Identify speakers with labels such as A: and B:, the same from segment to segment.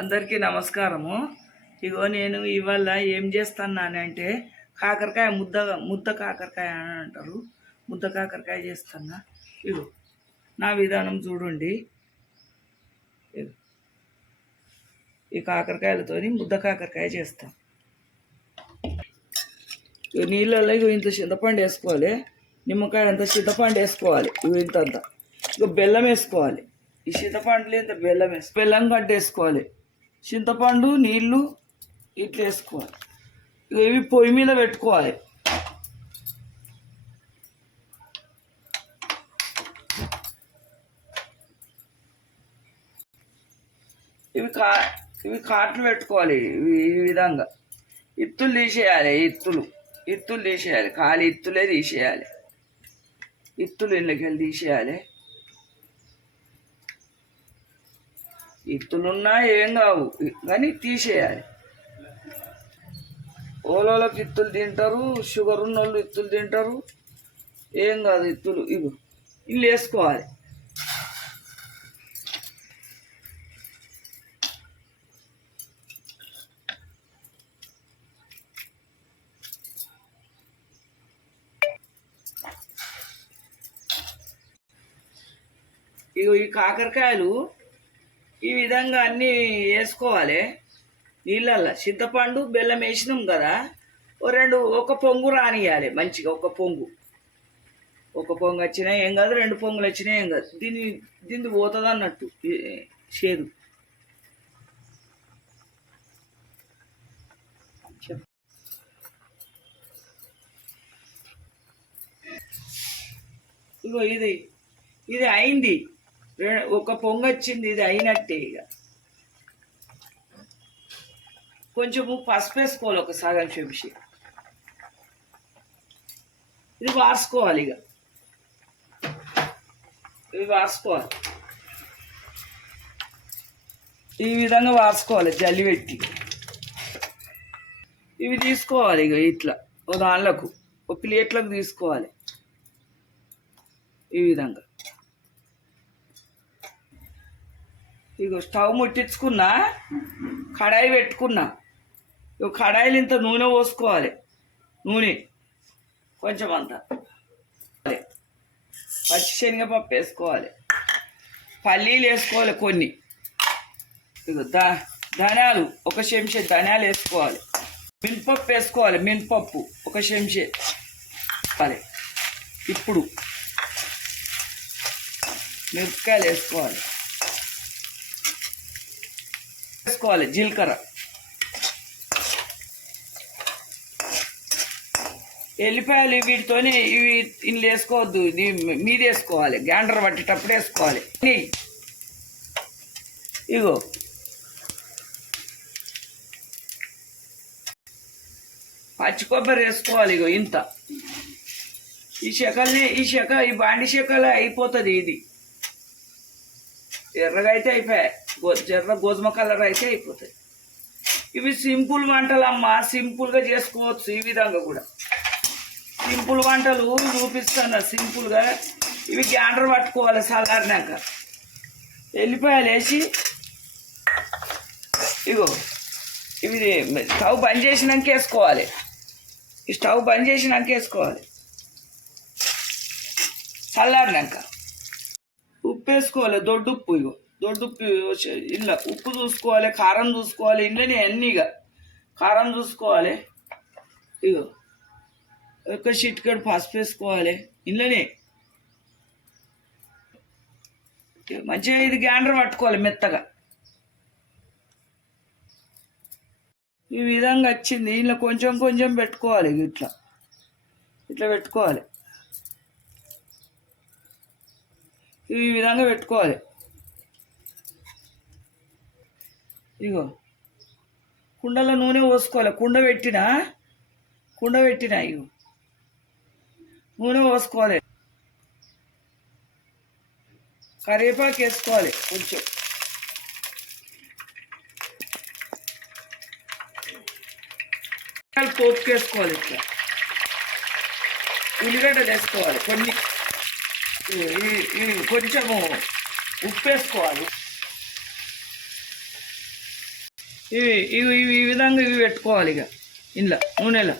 A: అందరికీ నమస్కారము. ఇగో నేను ఇవాళ ఏం చేస్తున్నానంటే కాకరకాయ ముద్ద ముద్ద కాకరకాయ అని అంటారు. ముద్ద కాకరకాయ చేస్తున్నా. ఇగో నా విధానం చూడండి. ఈ కాకరకాయలతోని ముద్ద కాకరకాయ చేస్తాం. ఇగో నీళ్ళల్లో ఇగో ఇంత చింతపండు వేసుకోవాలి. నిమ్మకాయ అంత చింతపండు వేసుకోవాలి. ఇగో ఇంత అంత ఇగో బెల్లం వేసుకోవాలి. ఈ చింతపండులో ఇంత బెల్లం వేసి బెల్లం గడ్డ వేసుకోవాలి. చింతపండు నీళ్ళు ఇట్లా వేసుకోవాలి ఇవి పొయ్యి మీద పెట్టుకోవాలి. ఇవి కా ఇవి కాట్లు పెట్టుకోవాలి ఈ విధంగా. ఇత్తులు తీసేయాలి ఇత్తులు. ఇత్తులు తీసేయాలి. ఖాళీ ఇత్తులే తీసేయాలి. ఇత్తులు ఇళ్ళకెళ్ళి తీసేయాలి? ఇత్తులున్నా ఏం కావు. కానీ తీసేయాలి. ఓలోళ్ళకి ఇత్తులు తింటారు షుగర్ ఉన్న వాళ్ళు ఇత్తులు తింటారు. ఏం కాదు ఇత్తులు. ఇవి ఇల్లు వేసుకోవాలి. ఇగో ఈ కాకరకాయలు ఈ విధంగా అన్నీ వేసుకోవాలి. నీళ్ళల్లో చింతపండు బెల్లం వేసినాం కదా ఓ రెండు ఒక పొంగు రానియాలి మంచిగా ఒక పొంగు. ఒక పొంగు వచ్చినా ఏం కాదు రెండు పొంగులు వచ్చినా ఏం కాదు. దీన్ని దీన్ని పోతుంది అన్నట్టు చేదు. ఇగో ఇది ఇది అయింది. ఒక పొంగొచ్చింది ఇది అయినట్టే ఇక. కొంచెము పసుపు వేసుకోవాలి ఒక సగం చెంచి. ఇది వార్చుకోవాలి ఇక. ఇది వార్చుకోవాలి. ఈ విధంగా వార్చుకోవాలి జల్లి పెట్టి. ఇవి తీసుకోవాలి ఇక ఇట్లా ఓ దానిలకు ఒక ప్లేట్లకు తీసుకోవాలి. ఈ విధంగా. ఇగో స్టవ్ ముట్టించుకున్నా కడాయి పెట్టుకున్నా. ఇక కడాయిలు ఇంత నూనె పోసుకోవాలి. నూనె కొంచెం అంత. అదే. పచ్చి శనగపప్పు వేసుకోవాలి. పల్లీలు వేసుకోవాలి కొన్ని. ఇదిగో దా ధనియాలు ఒక చెంచే ధనియాలు వేసుకోవాలి. మినపప్పు వేసుకోవాలి మినపప్పు ఒక చెంచే. వేసుకోవాలి ఇప్పుడు మిరపకాయలు వేసుకోవాలి. వేసుకోవాలి జీలకర్ర. ఎల్లిపాయలు వీటితోని ఇవి ఇందులో వేసుకోవద్దు ఇది మీద వేసుకోవాలి గ్యాండర్ పట్టేటప్పుడు వేసుకోవాలి. ఇగో. పచ్చి కొబ్బరి వేసుకోవాలి ఇగో ఇంత. ఈ శకల్ని ఈ శక ఈ బాండి శకలే అయిపోతుంది ఇది. ఎర్రగా అయితే అయిపోయాయి. గో ఎర్ర గోధుమ కలర్ అయితే అయిపోతుంది ఇవి సింపుల్ వంటలమ్మా సింపుల్గా చేసుకోవచ్చు ఈ విధంగా కూడా. సింపుల్ వంటలు చూపిస్తాను సింపుల్గా. ఇవి గ్యాండర్ పట్టుకోవాలి సాధారణంగా. వెళ్ళిపోయాలి వేసి ఇగో ఇవి స్టవ్ బంద్ చేసినాక వేసుకోవాలి. ఈ స్టవ్ బంద్ చేసినాక వేసుకోవాలి. చల్లారినాక. ఉప్పు వేసుకోవాలి దొడ్డు ఉప్పు ఇగో. దొడ్డు వచ్చే- ఇలా ఉప్పు చూసుకోవాలి కారం చూసుకోవాలి ఇంట్లోనే ఇక కారం చూసుకోవాలి ఇగో. ఒక చిటికెడు పసుపు వేసుకోవాలి ఇంట్లోనే మంచిగా ఇది గ్యాండర్ పట్టుకోవాలి మెత్తగా. ఈ విధంగా వచ్చింది ఇంట్లో కొంచెం కొంచెం పెట్టుకోవాలి ఇట్లా. ఇట్లా పెట్టుకోవాలి. ఈ విధంగా పెట్టుకోవాలి. ఇగో కుండలో నూనె పోసుకోవాలి. కుండ పెట్టినా? కుండ పెట్టినా ఇగో. నూనె పోసుకోవాలి. కరివేపాకు వేసుకోవాలి కొంచెం. పోపు వేసుకోవాలి ఇట్లా. ఉల్లిగడ్డ వేసుకోవాలి. కొన్ని కొంచెము ఉప్పు వేసుకోవాలి. ఇవి ఇవి ఇవి ఈ విధంగా ఇవి పెట్టుకోవాలి ఇక. ఇంట్లో నూనెలో.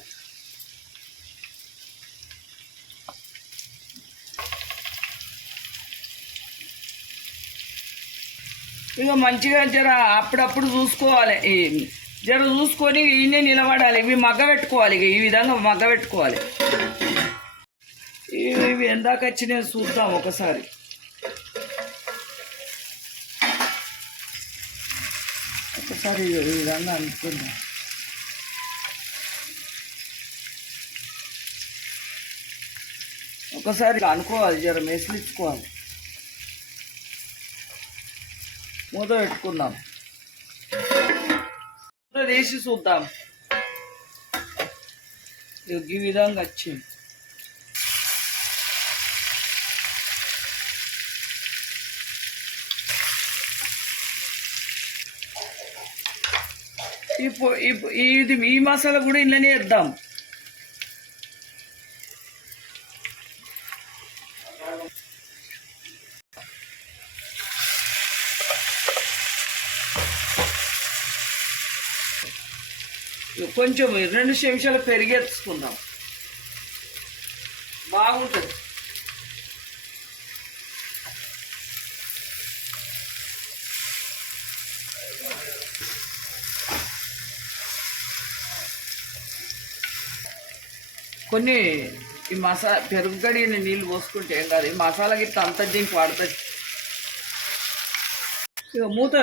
A: ఇక మంచిగా జర అప్పుడప్పుడు చూసుకోవాలి. ఈ జర చూసుకొని ఈయనే నిలబడాలి. ఇవి మగ్గ పెట్టుకోవాలి ఇక. ఈ విధంగా మగ్గ పెట్టుకోవాలి. ఇవి ఇవి ఎందాక వచ్చినాయి చూద్దాం ఒకసారి. ఒకసారి ఈ విధంగా అనుకుందాం. ఒకసారి అనుకోవాలి జర మెసిలిచ్చుకోవాలి. మూత పెట్టుకుందాం. మూత తీసి చూద్దాం. ఈ విధంగా వచ్చింది. ఇది ఈ మసాలా కూడా ఇంట్లోనే వేద్దాం. కొంచెం రెండు నిమిషాలు పెరిగేసుకుందాం. బాగుంటుంది. కొన్ని ఈ మసా పెరుగు కడిగిన నీళ్ళు పోసుకుంటే ఏం కాదు. ఈ మసాలా గిట్ట అంత దీనికి వాడుతుంది ఇక మూత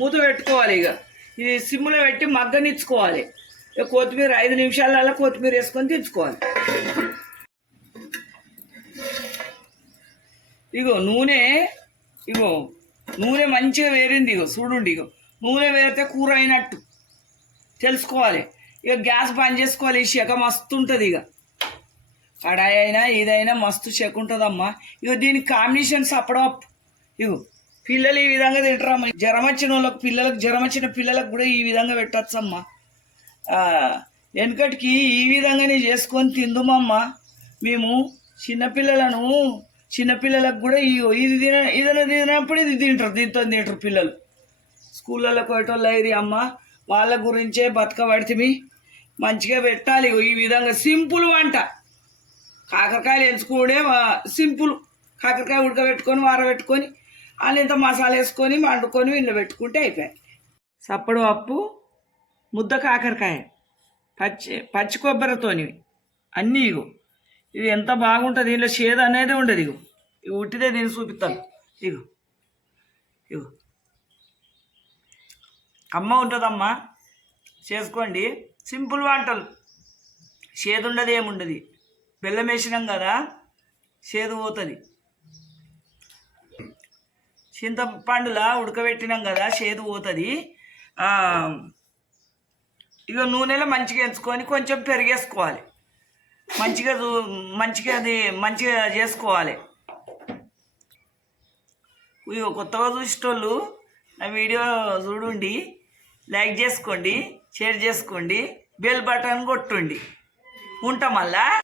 A: మూత పెట్టుకోవాలి ఇక ఇది సిమ్లో పెట్టి మగ్గనిచ్చుకోవాలి. ఇక కొత్తిమీర ఐదు నిమిషాలలో కొత్తిమీర వేసుకొని తెచ్చుకోవాలి ఇగో నూనె ఇగో నూనె మంచిగా వేరింది ఇగో చూడండి ఇగో. నూనె వేరితే కూర అయినట్టు. తెలుసుకోవాలి. ఇక గ్యాస్ బంద్ చేసుకోవాలి. ఈ శక మస్తు ఉంటుంది ఇక కడాయి అయినా ఏదైనా మస్తు చెక్ ఉంటుందమ్మా. ఇగో దీనికి కాంబినేషన్స్ అప్పడం ఇగో పిల్లలు ఈ విధంగా తింటారమ్మా. జ్వరం వచ్చిన వాళ్ళకి పిల్లలకు జ్వరం వచ్చిన పిల్లలకు కూడా ఈ విధంగా పెట్టచ్చమ్మా. వెనకటికి ఈ విధంగానే చేసుకొని తిందుమమ్మా. మేము చిన్నపిల్లలను చిన్నపిల్లలకు కూడా ఇగో ఇది తిన ఇదైనా తినప్పుడు ఇది తింటారు దీంతో తింటారు పిల్లలు. స్కూళ్ళలో పోయేటోళ్ళు అయ్యి అమ్మ. వాళ్ళ గురించే బతకబడితే మంచిగా పెట్టాలి ఇగో ఈ విధంగా. సింపుల్ వంట. కాకరకాయలు ఎంచుకునే సింపుల్ కాకరకాయ ఉడకబెట్టుకొని వారబెట్టుకొని వాళ్ళు ఇంత మసాలా వేసుకొని వండుకొని ఇంట్లో పెట్టుకుంటే అయిపోయాయి. సప్పడు పప్పు ముద్ద కాకరకాయ పచ్చి పచ్చి కొబ్బరితోని అన్నీ ఇగో. ఇది ఎంత బాగుంటుంది దీనిలో చేదు అనేది ఉండదు ఇగో. ఇవి ఉట్టిదే దీన్ని చూపిస్తాను. ఇగో. ఇగో. అమ్మ ఉంటుందమ్మా. చేసుకోండి. సింపుల్ వంటలు. చేదు ఉండదు ఏముండదు. బెల్లం వేసినాం కదా చేదు పోతుంది. చింతపండులా ఉడకబెట్టినాం కదా చేదు పోతుంది. ఇక నూనెలో మంచిగా ఎంచుకొని కొంచెం పెరిగేసుకోవాలి. మంచిగా చూ- మంచిగా అది మంచిగా చేసుకోవాలి. ఇగో కొత్తగా చూసేటోళ్ళు నా వీడియో చూడండి లైక్ చేసుకోండి షేర్ చేసుకోండి బెల్ బటన్ కొట్టండి. ఉంటాం మళ్ళా?